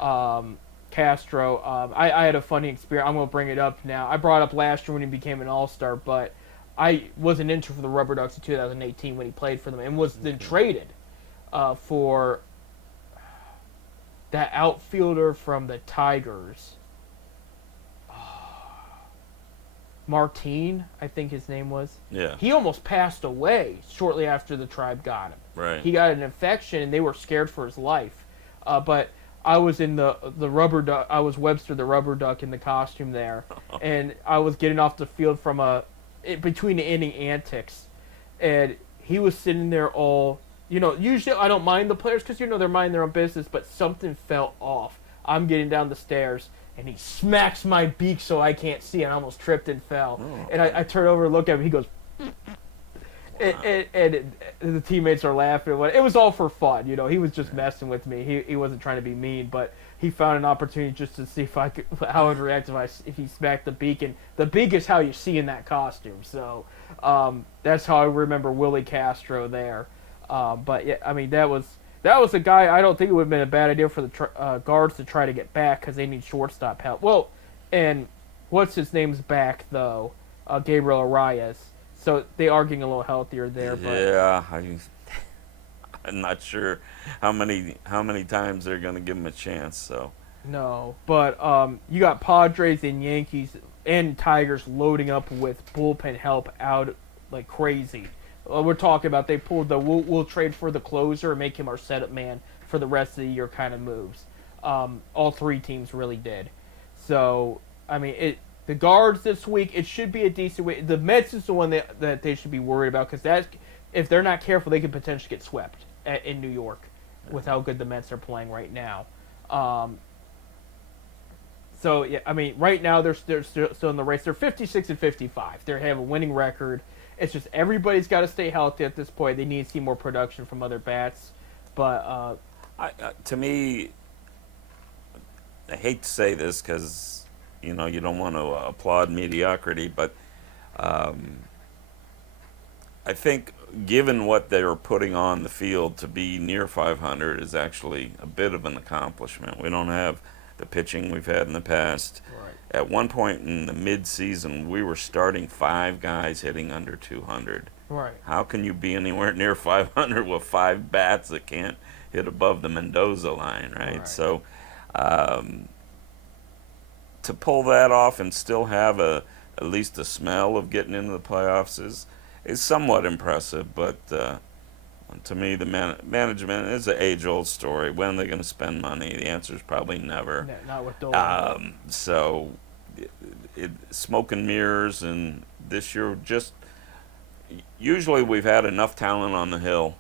Castro, I had a funny experience. I'm going to bring it up now. I brought up last year when he became an All-Star, but I was an intern for the Rubber Ducks in 2018 when he played for them, and was then traded for that outfielder from the Tigers. Martine, I think his name was. Yeah. He almost passed away shortly after the Tribe got him. Right. He got an infection, and they were scared for his life. But I was in the rubber duck. I was Webster the rubber duck in the costume there, and I was getting off the field from between the inning antics, and he was sitting there all. Usually I don't mind the players because they're minding their own business, but something felt off. I'm getting down the stairs, and he smacks my beak so I can't see, and I almost tripped and fell. Oh. And I turn over and look at him. He goes. And the teammates are laughing. It was all for fun, He was just messing with me. He wasn't trying to be mean, but he found an opportunity just to see how I'd react if he smacked the beak. And the beak is how you see in that costume. So that's how I remember Willie Castro there. But yeah, I mean that was a guy. I don't think it would have been a bad idea for the guards to try to get back because they need shortstop help. Well, and what's his name's back though? Gabriel Arias. So they are getting a little healthier there. But Yeah, I'm not sure how many times they're going to give him a chance. So no, but you got Padres and Yankees and Tigers loading up with bullpen help out like crazy. We're talking about they pulled the we'll trade for the closer and make him our setup man for the rest of the year kind of moves. All three teams really did. So I mean the guards this week, it should be a decent way. The Mets is the one that they should be worried about because if they're not careful, they could potentially get swept in New York with how good the Mets are playing right now. So, yeah, I mean, right now they're still in the race. They're 56 and 55. They have a winning record. It's just everybody's got to stay healthy at this point. They need to see more production from other bats. But to me, I hate to say this because you don't want to applaud mediocrity, but I think given what they were putting on the field to be near 500 is actually a bit of an accomplishment. We don't have the pitching we've had in the past. right. At one point in the mid-season, we were starting 5 guys hitting under 200. Right. How can you be anywhere near 500 with 5 bats that can't hit above the Mendoza line, right? So to pull that off and still have at least a smell of getting into the playoffs is somewhat impressive. But to me, the management is an age-old story. When are they going to spend money? The answer is probably never. Not with Dolan. So smoke and mirrors, and this year usually we've had enough talent on the hill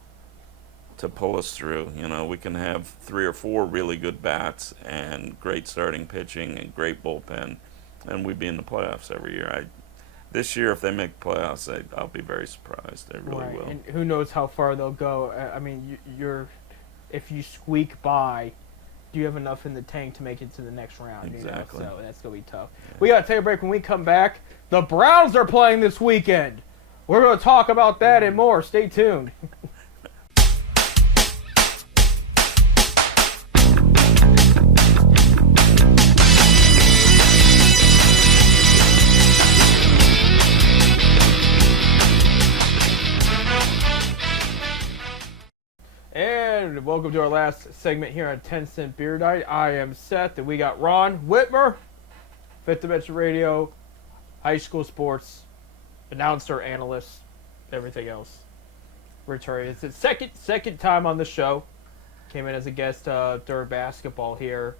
to pull us through. We can have 3 or 4 really good bats and great starting pitching and great bullpen, and we'd be in the playoffs every year. This year, if they make playoffs, I'll be very surprised. They really will. And who knows how far they'll go. I mean, if you squeak by, do you have enough in the tank to make it to the next round? Exactly. So that's going to be tough. Yeah. We got to take a break. When we come back, the Browns are playing this weekend. We're going to talk about that and more. Stay tuned. And welcome to our last segment here on 10 Cent Beer Night. I am Seth, and we got Ron Whitmer, Fifth Dimension Radio, high school sports, announcer, analyst, everything else. Returning. It's his second time on the show. Came in as a guest during basketball here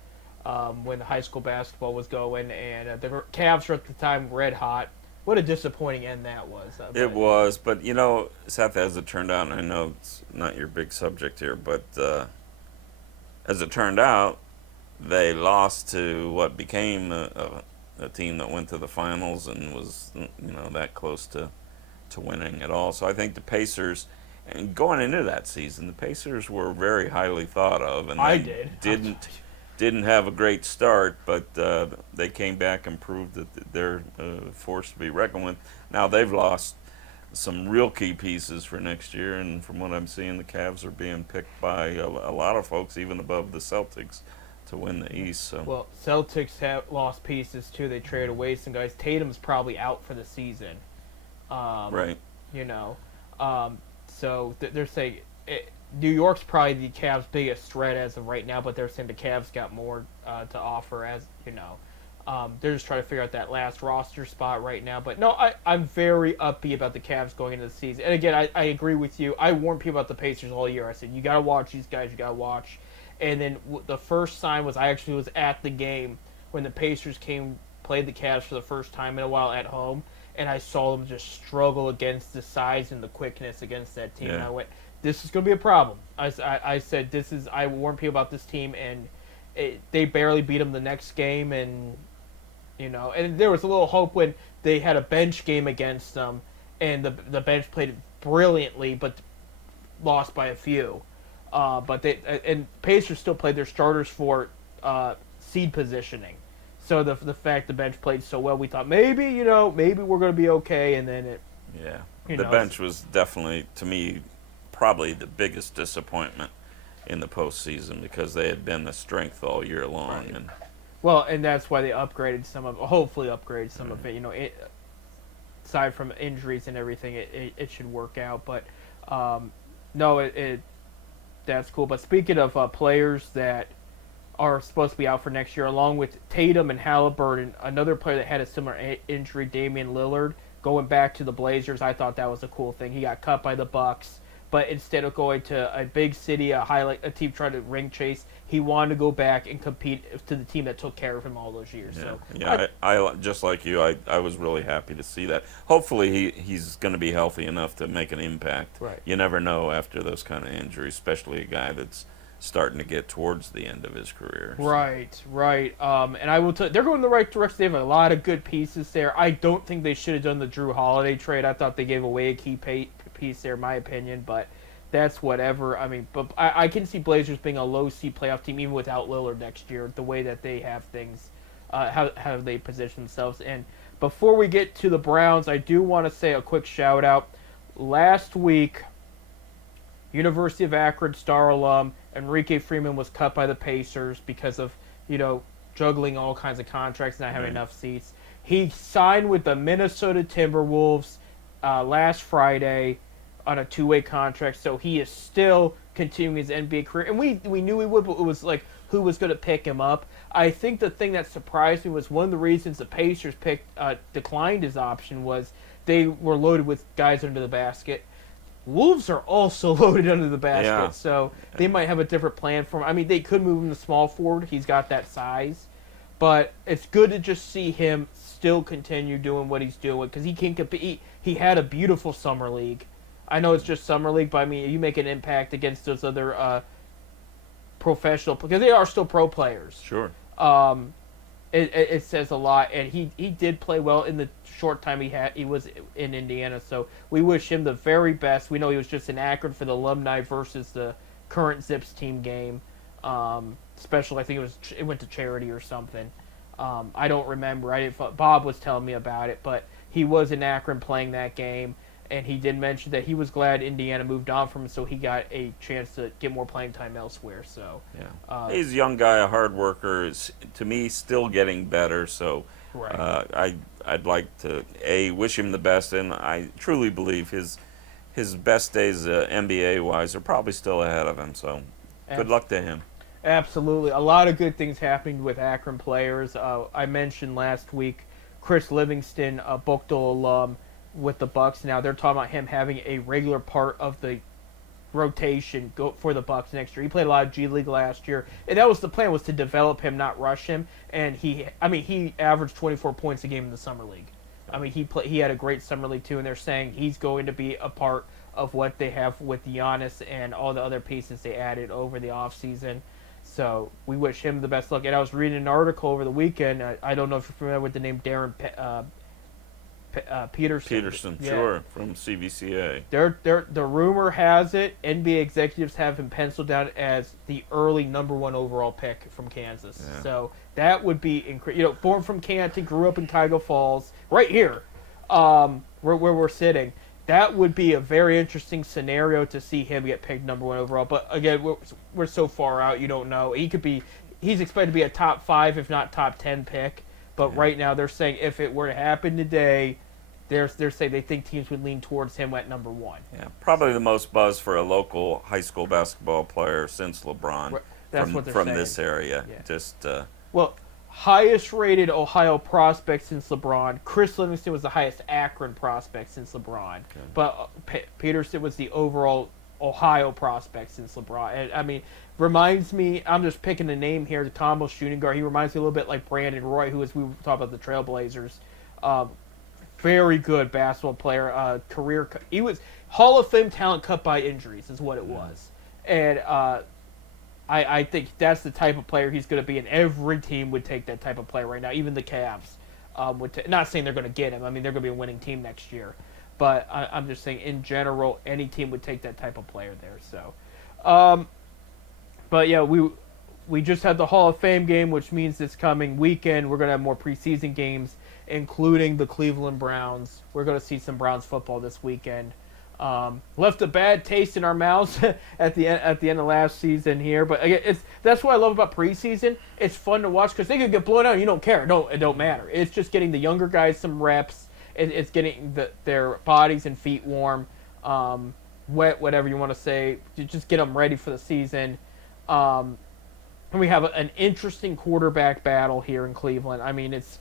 when the high school basketball was going, and the Cavs were at the time red hot. What a disappointing end that was. It was, but Seth, as it turned out, and I know it's not your big subject here, but as it turned out, they lost to what became a team that went to the finals and was, that close to winning it all. So I think the Pacers, and going into that season, the Pacers were very highly thought of, and didn't have a great start, but they came back and proved that they're a force to be reckoned with. Now they've lost some real key pieces for next year, and from what I'm seeing, the Cavs are being picked by a lot of folks, even above the Celtics, to win the East. So. Well, Celtics have lost pieces too. They traded away some guys. Tatum's probably out for the season. Right. So they're saying New York's probably the Cavs' biggest threat as of right now, but they're saying the Cavs got more to offer as, they're just trying to figure out that last roster spot right now. But no, I'm very upbeat about the Cavs going into the season. And again, I agree with you. I warned people about the Pacers all year. I said, you got to watch these guys. You got to watch. And then the first sign was I actually was at the game when the Pacers played the Cavs for the first time in a while at home, and I saw them just struggle against the size and the quickness against that team. Yeah. And I went, this is going to be a problem. I said, I warned people about this team, and they barely beat them the next game, and and there was a little hope when they had a bench game against them, and the bench played brilliantly, but lost by a few. But Pacers still played their starters for seed positioning. So the fact the bench played so well, we thought maybe we're going to be okay, and then the bench was definitely, to me, probably the biggest disappointment in the postseason because they had been the strength all year long. Right. And and that's why they hopefully upgraded some of it. Aside from injuries and everything, it should work out. But no, that's cool. But speaking of players that are supposed to be out for next year, along with Tatum and Halliburton, another player that had a similar injury, Damian Lillard, going back to the Blazers, I thought that was a cool thing. He got cut by the Bucks, but instead of going to a big city, a team trying to ring chase, he wanted to go back and compete to the team that took care of him all those years. I just like you, I was really happy to see that. Hopefully he's going to be healthy enough to make an impact. Right. You never know after those kind of injuries, especially a guy that's starting to get towards the end of his career. Right. And I will tell you, they're going the right direction. They have a lot of good pieces there. I don't think they should have done the Drew Holiday trade. I thought they gave away a key piece there, in my opinion, but that's whatever. I mean, but I can see Blazers being a low seed playoff team even without Lillard next year, the way that they have things, how they position themselves. And before we get to the Browns, I do want to say a quick shout out. Last week, University of Akron star alum Enrique Freeman was cut by the Pacers because of, juggling all kinds of contracts and not having enough seats. He signed with the Minnesota Timberwolves last Friday on a two-way contract, so he is still continuing his NBA career. And we knew he would, but it was like, who was going to pick him up? I think the thing that surprised me was one of the reasons the Pacers declined his option was they were loaded with guys under the basket. Wolves are also loaded under the basket, so they might have a different plan for him. I mean, they could move him to small forward. He's got that size. But it's good to just see him still continue doing what he's doing because he can compete. He had a beautiful summer league. I know it's just summer league, but I mean, you make an impact against those other professional, because they are still pro players. Sure. It says a lot, and he did play well in the short time he was in Indiana. So we wish him the very best. We know he was just in Akron for the alumni versus the current Zips team game. Special, I think it went to charity or something. I don't remember. Bob was telling me about it, but he was in Akron playing that game, and he did mention that he was glad Indiana moved on from him, so he got a chance to get more playing time elsewhere. So he's a young guy, a hard worker. Is to me still getting better. So right. I'd like to wish him the best, and I truly believe his best days NBA wise are probably still ahead of him. So good luck to him. Absolutely. A lot of good things happening with Akron players. I mentioned last week Chris Livingston, a Buchtel alum with the Bucks. Now they're talking about him having a regular part of the rotation for the Bucks next year. He played a lot of G League last year, and that was the plan, was to develop him, not rush him. And he averaged 24 points a game in the summer league. I mean, he had a great summer league too, and they're saying he's going to be a part of what they have with Giannis and all the other pieces they added over the offseason. So we wish him the best luck. And I was reading an article over the weekend. I don't know if you're familiar with the name Darren Peterson. Peterson, sure, from CVCA. The rumor has it NBA executives have him penciled down as the early #1 overall pick from Kansas. Yeah. So that would be incredible. Born from Canton, grew up in Cuyahoga Falls, right here, where we're sitting. That would be a very interesting scenario to see him get picked #1 overall. But again, we're so far out, you don't know. He's expected to be a top 5, if not top 10 pick. But right now, they're saying if it were to happen today, they're saying they think teams would lean towards him at #1. Yeah, probably the most buzz for a local high school basketball player since LeBron. That's what they're from saying. this area. Yeah. Just highest rated Ohio prospect since LeBron. Chris Livingston was the highest Akron prospect since LeBron. Okay. But Peterson was the overall Ohio prospect since LeBron. And, I mean, reminds me. I'm just picking a name here. Tomo Schoeninger. He reminds me a little bit like Brandon Roy, who is we talk about the Trailblazers. Very good basketball player. Career. He was Hall of Fame talent cut by injuries is what it was. And I think that's the type of player he's going to be, and every team would take that type of player right now. Even the Cavs not saying they're going to get him. I mean, they're going to be a winning team next year. But I'm just saying, in general, any team would take that type of player there. So, but yeah, we just had the Hall of Fame game, which means this coming weekend we're going to have more preseason games, including the Cleveland Browns. We're going to see some Browns football this weekend. Left a bad taste in our mouths at the end of last season here, but again, that's what I love about preseason. It's fun to watch because they could get blown out and you don't care. It don't matter. It's just getting the younger guys some reps. It's getting their bodies and feet warm, wet, whatever you want to say, to just get them ready for the season. And we have an interesting quarterback battle here in Cleveland. I mean, it's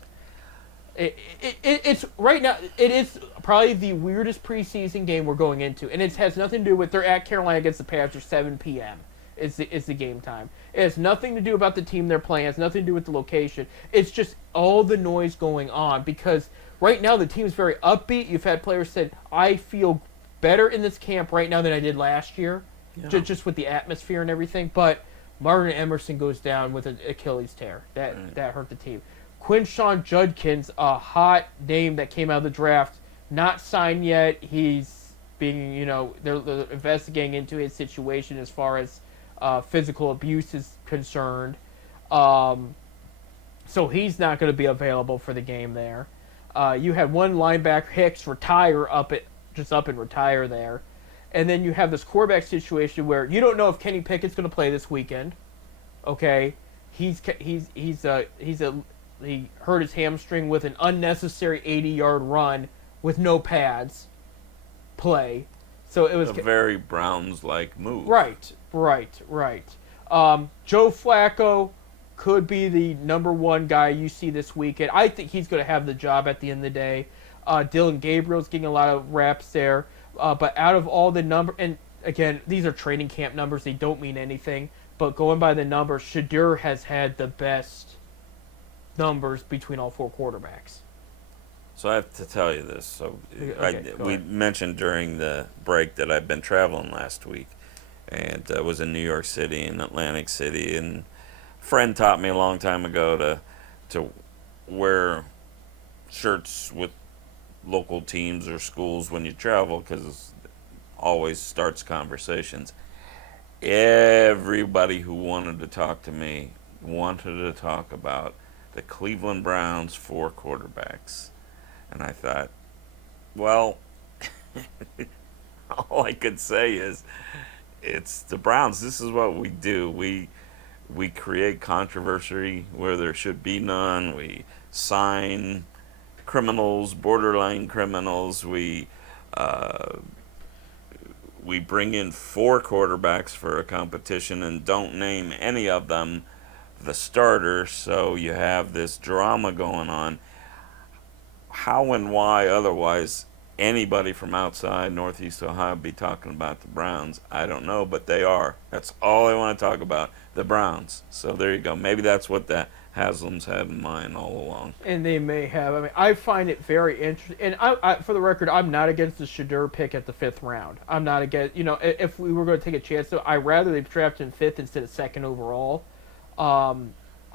right now. It is probably the weirdest preseason game we're going into, and it has nothing to do with they're at Carolina against the Panthers, 7 p.m. is the game time. It has nothing to do about the team they're playing. It has nothing to do with the location. It's just all the noise going on because right now the team's very upbeat. You've had players say, "I feel better in this camp right now than I did last year," just with the atmosphere and everything. But Martin Emerson goes down with an Achilles tear. That hurt the team. Quinshawn Judkins, a hot name that came out of the draft, not signed yet. He's being, they're investigating into his situation as far as physical abuse is concerned. So he's not going to be available for the game there. You had one linebacker, Hicks, retire up and retire there. And then you have this quarterback situation where you don't know if Kenny Pickett's going to play this weekend. Okay, he hurt his hamstring with an unnecessary 80-yard run with no pads play. So it was a very Browns-like move. Right. Joe Flacco could be the number one guy you see this weekend. I think he's going to have the job at the end of the day. Dylan Gabriel's getting a lot of reps there. But out of all the number, and again, these are training camp numbers. They don't mean anything. But going by the numbers, Shedeur has had the best numbers between all four quarterbacks. So I have to tell you this. So we ahead. mentioned during the break that I've been traveling last week, and I was in New York City and Atlantic City, and a friend taught me a long time ago to wear shirts with local teams or schools when you travel because it always starts conversations. Everybody who wanted to talk to me wanted to talk about the Cleveland Browns 4 quarterbacks. And I thought, well, all I could say is it's the Browns. This is what we do. We create controversy where there should be none. We sign criminals, borderline criminals. We bring in 4 quarterbacks for a competition and don't name any of them the starter, so you have this drama going on. How and why otherwise anybody from outside Northeast Ohio be talking about the Browns, I don't know, but they are. That's all I want to talk about, the Browns. So there you go. Maybe that's what the Haslam's had in mind all along. And they may have. I mean, I find it very interesting. And I for the record, I'm not against the Shedeur pick at the 5th round. I'm not against, if we were going to take a chance, so I'd rather they drafted him 5th instead of 2nd overall.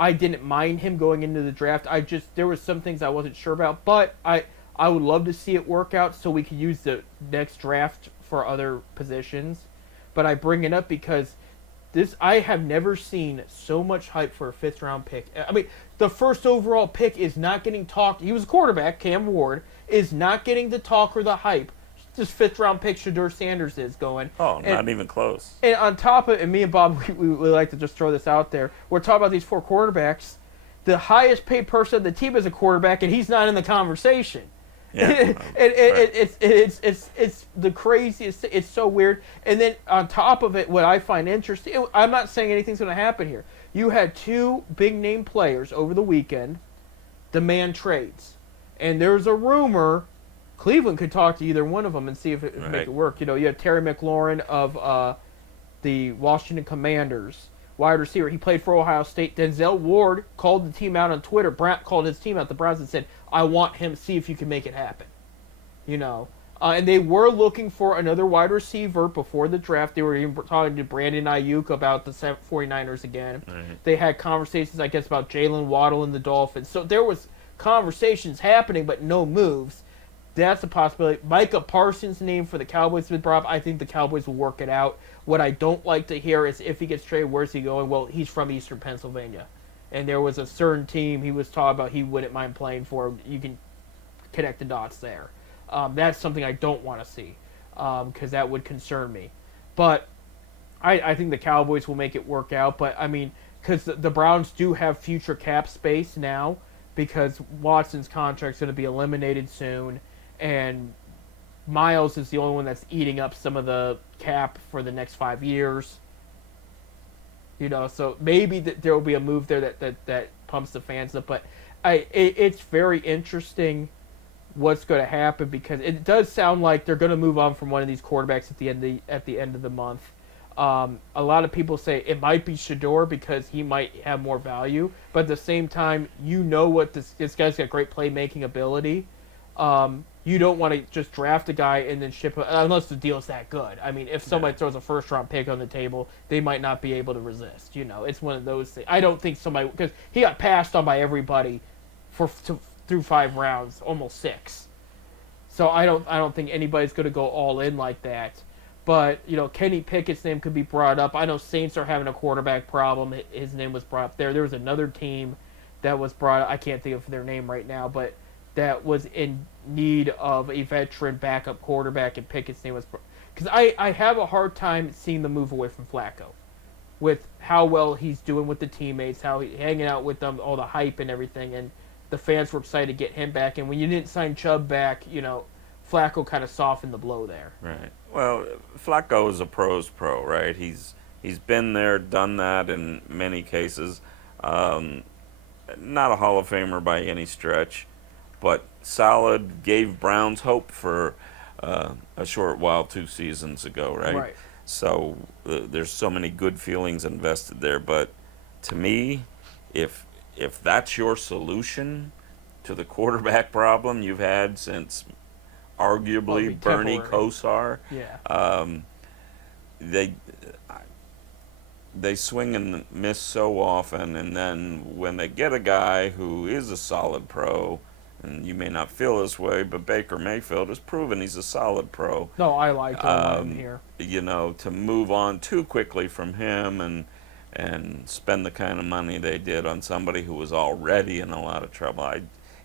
I didn't mind him going into the draft. There was some things I wasn't sure about, but I would love to see it work out so we could use the next draft for other positions. But I bring it up because I have never seen so much hype for a 5th round pick. I mean, the first overall pick is not getting talked. He was a quarterback, Cam Ward, is not getting the talk or the hype. This 5th round pick, Shedeur Sanders, is going. Oh, not even close. And on top of it, and me and Bob, we like to just throw this out there. We're talking about these 4 quarterbacks. The highest paid person on the team is a quarterback, and he's not in the conversation. Yeah, it's the craziest. It's so weird. And then on top of it, what I find interesting, I'm not saying anything's going to happen here. You had 2 big name players over the weekend demand trades, and there's a rumor Cleveland could talk to either one of them and see if it would make it work. You have Terry McLaurin of the Washington Commanders, wide receiver. He played for Ohio State. Denzel Ward called the team out on Twitter. Brant called his team out, the Browns, and said, I want him, see if you can make it happen. And they were looking for another wide receiver before the draft. They were even talking to Brandon Ayuk about the 49ers again. Right. They had conversations, I guess, about Jalen Waddle and the Dolphins. So there was conversations happening, but no moves. That's a possibility. Micah Parsons' name for the Cowboys has been brought up. I think the Cowboys will work it out. What I don't like to hear is if he gets traded, where's he going? Well, he's from Eastern Pennsylvania. And there was a certain team he was talking about he wouldn't mind playing for. You can connect the dots there. That's something I don't want to see because that would concern me. But I think the Cowboys will make it work out. But, I mean, because the Browns do have future cap space now because Watson's contract's going to be eliminated soon. And Miles is the only one that's eating up some of the cap for the next 5 years. So maybe there will be a move there that pumps the fans up. But it's very interesting what's going to happen because it does sound like they're going to move on from one of these quarterbacks at the end of the month. A lot of people say it might be Shador because he might have more value, but at the same time, what this guy's got great playmaking ability. You don't want to just draft a guy and then ship him unless the deal's that good. I mean, if somebody throws a first-round pick on the table, they might not be able to resist. It's one of those things. I don't think somebody because he got passed on by everybody through 5 rounds, almost 6. So I don't think anybody's going to go all in like that. But Kenny Pickett's name could be brought up. I know Saints are having a quarterback problem. His name was brought up there. There was another team that was brought up. I can't think of their name right now, but that was in need of a veteran backup quarterback, and Pickett's name was because I have a hard time seeing the move away from Flacco with how well he's doing with the teammates, how he's hanging out with them, all the hype and everything, and the fans were excited to get him back. And when you didn't sign Chubb back, Flacco kind of softened the blow there. Right. Well, Flacco is a pro's pro, right? He's been there, done that in many cases. Not a Hall of Famer by any stretch, but solid, gave Browns hope for a short while 2 seasons ago, right? Right. So there's so many good feelings invested there. But to me, if that's your solution to the quarterback problem you've had since arguably Bernie Kosar, they swing and miss so often, and then when they get a guy who is a solid pro, and you may not feel this way, but Baker Mayfield has proven he's a solid pro. No, I like him here. To move on too quickly from him and spend the kind of money they did on somebody who was already in a lot of trouble.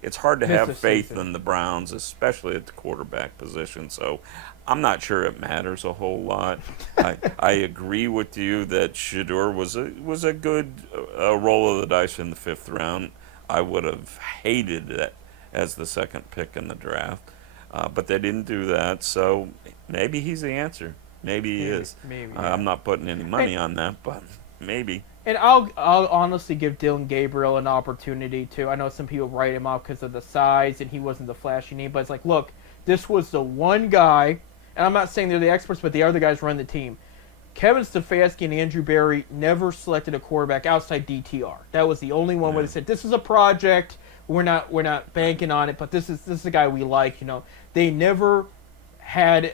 It's hard to have faith in the Browns, especially at the quarterback position. So I'm not sure it matters a whole lot. I agree with you that Shador was a good roll of the dice in the 5th round. I would have hated that as the 2nd pick in the draft, but they didn't do that. So maybe he's the answer. Maybe he is. Maybe. I'm not putting any money on that, but maybe. And I'll honestly give Dylan Gabriel an opportunity too. I know some people write him off because of the size and he wasn't the flashy name, but it's like, look, this was the one guy, and I'm not saying they're the experts, but the other guys run the team. Kevin Stefanski and Andrew Berry never selected a quarterback outside DTR. That was the only one where they said, this is a project, we're not banking on it, but this is a guy we like. They never had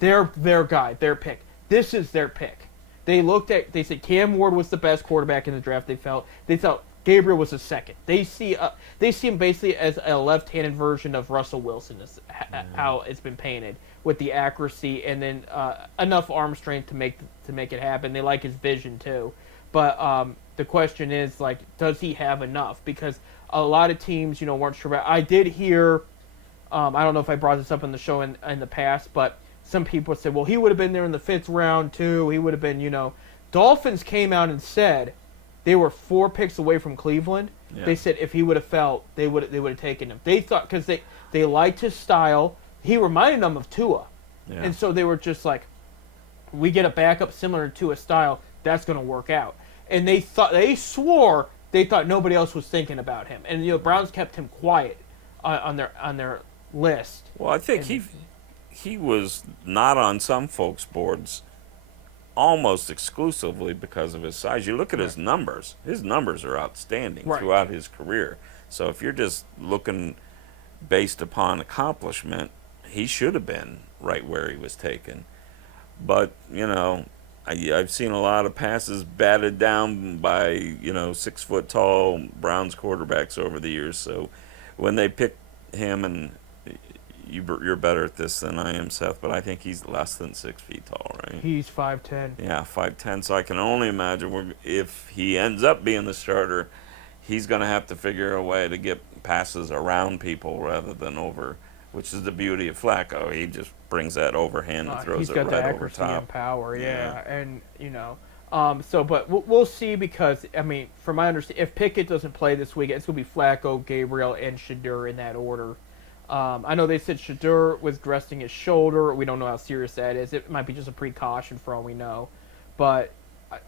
their guy, their pick. This is their pick. They said Cam Ward was the best quarterback in the draft. They thought Gabriel was the second. They see him basically as a left-handed version of Russell Wilson, is how it's been painted, with the accuracy and then enough arm strength to make it happen. They like his vision too, but the question is, like, does he have enough? Because a lot of teams, weren't sure about. I did hear, I don't know if I brought this up in the show in the past, but some people said, well, he would have been there in the 5th round too. He would have been, Dolphins came out and said they were 4 picks away from Cleveland. Yeah. They said if he would have felt, they would have taken him. They thought because they liked his style. He reminded them of Tua, and so they were just like, we get a backup similar to Tua's style. That's going to work out. And they swore they thought nobody else was thinking about him. And Browns kept him quiet on their list. Well, I think he was not on some folks' boards almost exclusively because of his size. You look at his numbers. His numbers are outstanding Right. throughout his career. So if you're just looking based upon accomplishment, he should have been right where he was taken. But, I've seen a lot of passes batted down by, 6 foot tall Browns quarterbacks over the years. So when they pick him, and you're better at this than I am, Seth, but I think he's less than 6 feet tall, right? He's 5'10". Yeah, 5'10". So I can only imagine if he ends up being the starter, he's going to have to figure a way to get passes around people rather than over, which is the beauty of Flacco. He just brings that overhand and throws He's it got the right over accuracy and top. power, Yeah. and but we'll see, because I mean, from my understanding, if Pickett doesn't play this week, it's gonna be Flacco, Gabriel, and Shadur in that order. I know they said Shadur was resting his shoulder. We don't know how serious that is. It might be just a precaution for all we know, but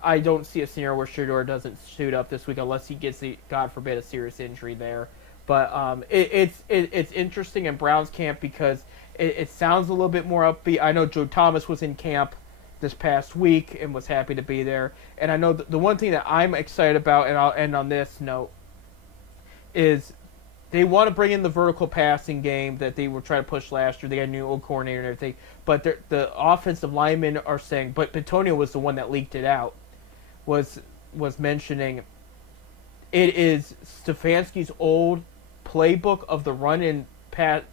I don't see a scenario where Shadur doesn't suit up this week unless he gets, God forbid, a serious injury there. But it's interesting in Browns camp because it sounds a little bit more upbeat. I know Joe Thomas was in camp this past week and was happy to be there. And I know the one thing that I'm excited about, and I'll end on this note, is they want to bring in the vertical passing game that they were trying to push last year. They got a new old coordinator and everything. But the offensive linemen are saying, but Antonio was the one that leaked it out, was mentioning it is Stefanski's old playbook of the run and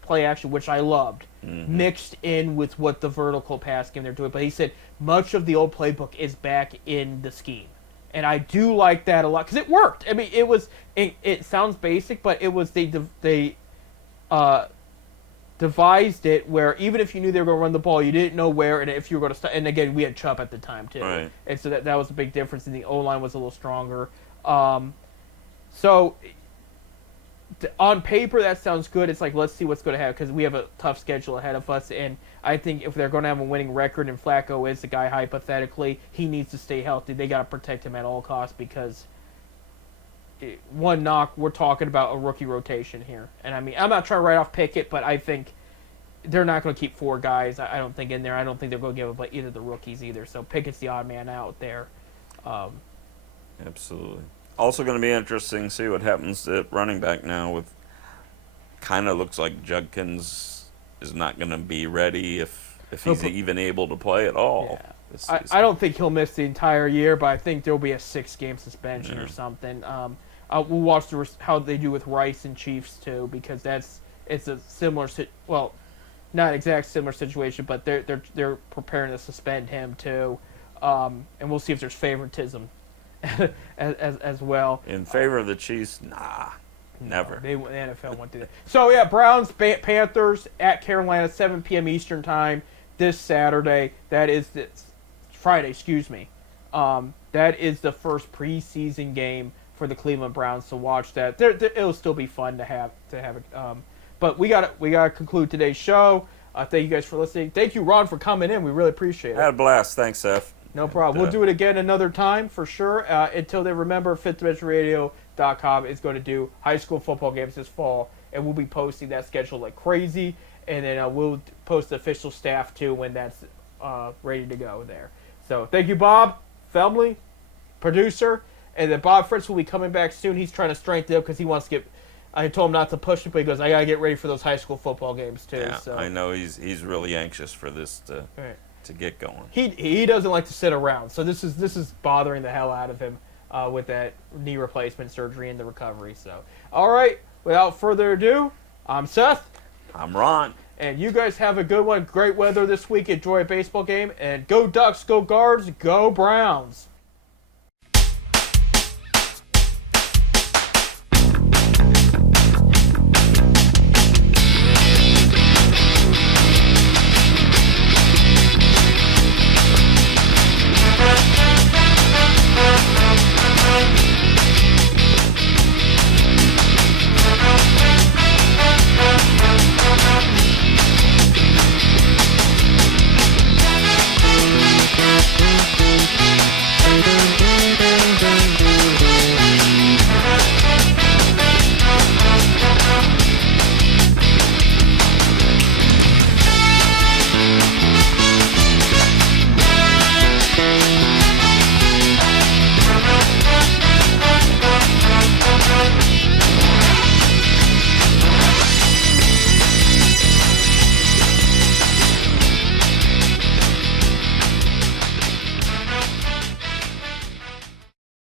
play action, which I loved, mixed in with what the vertical pass game they're doing. But he said much of the old playbook is back in the scheme, and I do like that a lot because it worked. I mean, it sounds basic, but it was they devised it where even if you knew they were going to run the ball, you didn't know where and if you were going to start. And again, we had Chubb at the time too, Right. And so that was a big difference. And the O line was a little stronger. So on paper, that sounds good. It's like, let's see what's going to happen because we have a tough schedule ahead of us. And I think if they're going to have a winning record and Flacco is the guy hypothetically, he needs to stay healthy. They got to protect him at all costs because one knock, we're talking about a rookie rotation here. And I mean, I'm not trying to write off Pickett, but I think they're not going to keep 4 guys, I don't think, in there. I don't think they're going to give up either the rookies either. So Pickett's the odd man out there. Absolutely. Also going to be interesting to see what happens at running back now. With kind of looks like Judkins is not going to be ready if he's even able to play at all. Yeah. I don't think he'll miss the entire year, but I think there'll be a 6-game suspension or something. We'll watch how they do with Rice and Chiefs too, because it's a similar not exact similar situation, but they're preparing to suspend him too, and we'll see if there's favoritism as well. In favor of the Chiefs? Nah, never. The NFL won't do that. So yeah, Browns Panthers at Carolina, 7 p.m. Eastern time this Saturday. That is Friday. Excuse me. That is the first preseason game for the Cleveland Browns. So watch that. It'll still be fun to have it. But we gotta conclude today's show. Thank you guys for listening. Thank you, Ron, for coming in. We really appreciate it. I had a blast. Thanks, Seth. No problem. We'll do it again another time for sure. Until then, remember, FifthDimensionRadio.com is going to do high school football games this fall, and we'll be posting that schedule like crazy. And then we'll post the official staff too when that's ready to go there. So thank you, Bob Felmley, producer, and then Bob Fritz will be coming back soon. He's trying to strengthen up because he wants to get. I told him not to push it, but he goes, I gotta get ready for those high school football games too. Yeah, so. I know he's really anxious for this to get going. He doesn't like to sit around, so this is bothering the hell out of him with that knee replacement surgery and the recovery. So, all right, without further ado, I'm Seth. I'm Ron. And you guys have a good one. Great weather this week. Enjoy a baseball game. And go Ducks, go Guards, go Browns.